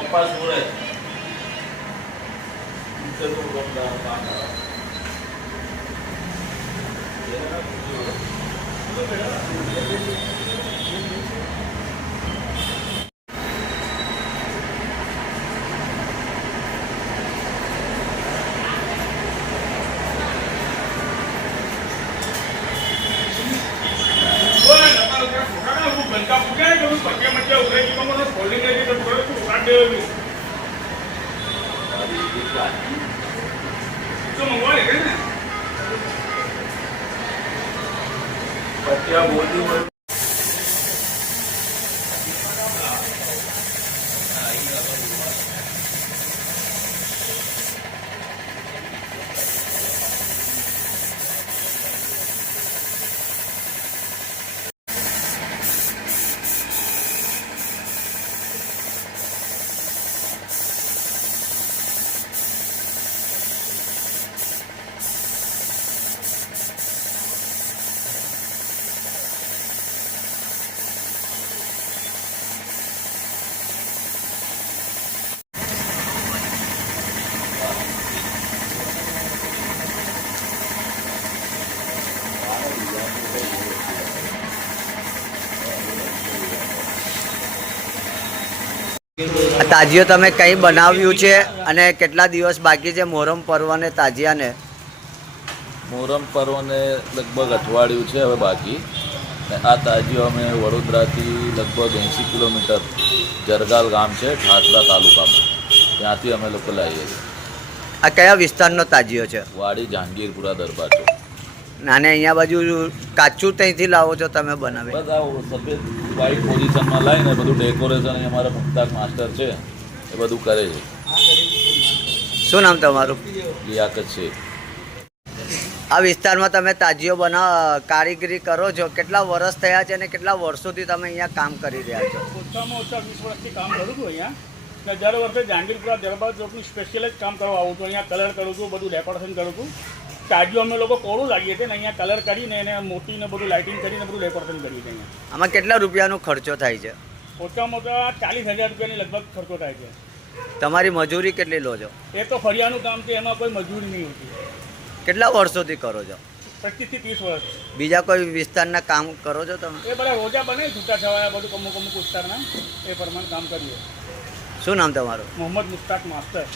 પપ્પા સુરત કામ પટ્યા બોલતી હોય તાજિયો તમે કઈ બનાવ્યું છે અને કેટલા દિવસ બાકી છે મોહરમ પર્વને તાજિયાને? મોહરમ પર્વને લગભગ અઠવાડિયું છે હવે બાકી. આ તાજિયો અમે વડોદરાથી લગભગ 80 કિલોમીટર જરગાલ ગામ છે ઠાસરા તાલુકામાં, ત્યાંથી અમે લોકો લાવીએ છીએ. આ કયા વિસ્તારનો તાજિયો છે? વાડી જહાંગીરપુરા દરબાર ચોક. અને અહીંયા બાજુ કાચું ત્યાંથી લાવો છો તમે બનાવી? બધા સફેદ વ્હાઈટ પોઝિશનમાં લાવીને બધું ડેકોરેશન અહીં અમારા મુક્તાક માસ્ટર છે એ બધું કરે છે. શું નામ તમારું? લિયાકત છે. આ વિસ્તારમાં તમે તાજિયો કારીગરી કરો છો, કેટલા વર્ષ થયા છે અને કેટલા વર્ષોથી તમે અહીંયા કામ કરી રહ્યા છો? ઓછામાં ઓછા 20 વર્ષથી કામ કરું છું અહીંયા. ને દર વર્ષે જહાંગીરપુરા દરબાર ચોકનું સ્પેશિયલ જ કામ કરવા આવું છું. અહીંયા કલર કરું છું, બધું ડેકોરેશન કરું છું. તાજિયો અમે લોકો કોળું લાગીએ છીએ ને અહીંયા કલર કરીને એને મોટીને બધું લાઇટિંગ કરીને બધું ડેકોરેશન કરીએ છીએ અહીંયા. આમાં કેટલા રૂપિયાનો ખર્ચો થાય છે? ઓછામાં ઓછા 40,000 રૂપિયાની લગભગ ખર્ચો થાય છે. તમારી મજૂરી કેટલી લો છો? એ તો ફરિયાનું કામ છે, એમાં કોઈ મજૂરી નહીં હોતી. કેટલા વર્ષોથી કરો છો? 25 થી 30 વર્ષ. બીજા કોઈ વિસ્તારના કામ કરો છો તમે? એ બધા રોજા બને છૂટા છવાયા બધું અમુક વિસ્તારના એ પ્રમાણે કામ કરીએ. શું નામ તમારું? મોહમ્મદ મુસ્તાક માસ્ટર.